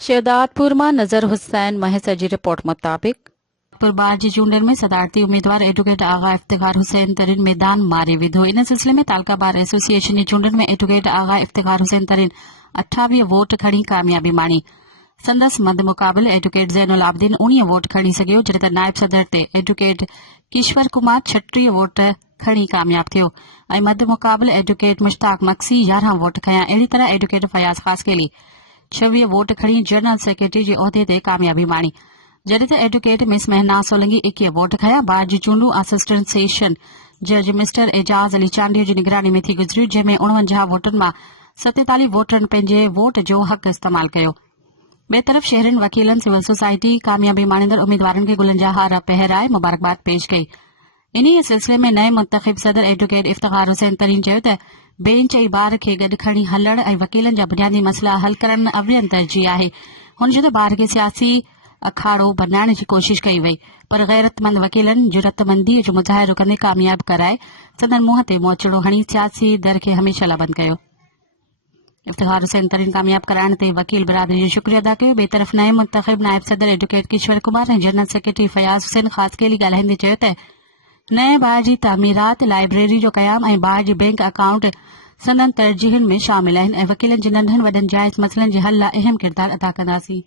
शहदादपुर में नजर हुसैन महस जी रिपोर्ट मुताबिक बार जी चूंडन में सदारती उम्मीदवार एडवोकेट आगा इफ्तिखार हुसैन तरीन मैदान मारे विधो। इन सिलसिले में तालका बार एसोसिएशन जी चूंडन में एडवोकेट आगा इफ्तिखार हुसैन तरीन 28 वोट खड़ी कामयाबी माणी। संदस मद मुकाबिल एडवोकेट ज़ैनुल आबदीन 19 वोट खड़ी सघियो, जॾहिं नायब सदर ते एडवोकेट किश्वर कुमार 36 वोट खड़ी कामयाब थियो ऐं मद मुकाबिल एडवोकेट मुश्ताक मक्सी 11 वोट खया। अहिड़ी तरह एडवोकेट फयाज खासकेली 26 वोट खड़ी जनरल सेक्रेटरी जे उहिदे ते कामयाबी माणी, जॾहिं त एडवोकेट मिस महना सोलंगी 21 वोट खया। बार जी चूंडू असिस्टेंट सेशन जज मिस्टर एजाज अली चांडियो जी निगरानी में थी गुज़रियूं, जंहिं में 49 वोटनि मां 47 वोटरनि पंहिंजे वोट जो हक़ इस्तेमाल कयो। ॿिए तरफ़ शहरनि वकीलनि सिविल सोसाइटी कामयाबी माणींदड़ उम्मीदवारनि खे गुलनि जा हार पहिराए मुबारकबाद पेश कई। इन्हीअ सिलसिले में नए मुंतखब सदर एडवोकेट इफ्तिखार हुसैन तरीन चयो त बेंच ऐं बार खे गॾु खणी हलण ऐं वकीलनि जा बुनियादी मसइला हल करण अवलियन तरजीह आहे। हुन चयो त बार खे सियासी अखाड़ो बनाइण जी कोशिश कई वई, पर गैरतमंद वकीलनि जुरतमंदी जो मुज़ाहिरो कंदे कामयाब कराए संदन मुंह ते मोचड़ो हणी सियासी दर खे हमेशा ला बंद कयो। इफ्तिखार हुसैन तरीन कामयाब कराइण ते वकील बिरादरी जो शुक्रिया अदा कयो। ॿिए तरफ़ नए मुंतखब नायब सदर एडवोकेट किश्वर कुमार ऐं जनरल सेक्रेटरी फयाज हुसैन खासकेली ॻाल्हाईंदे चयो त नए बार जी तामीरात, लाइब्रेरी जो क़याम ऐं बार जी बैंक अकाउंट संदन तरजीहनि में शामिल आहिनि ऐं वकीलनि जे नंढनि वॾनि जाइज़ मसइलनि जे हल लाइ अहम किरदार अदा कंदासीं।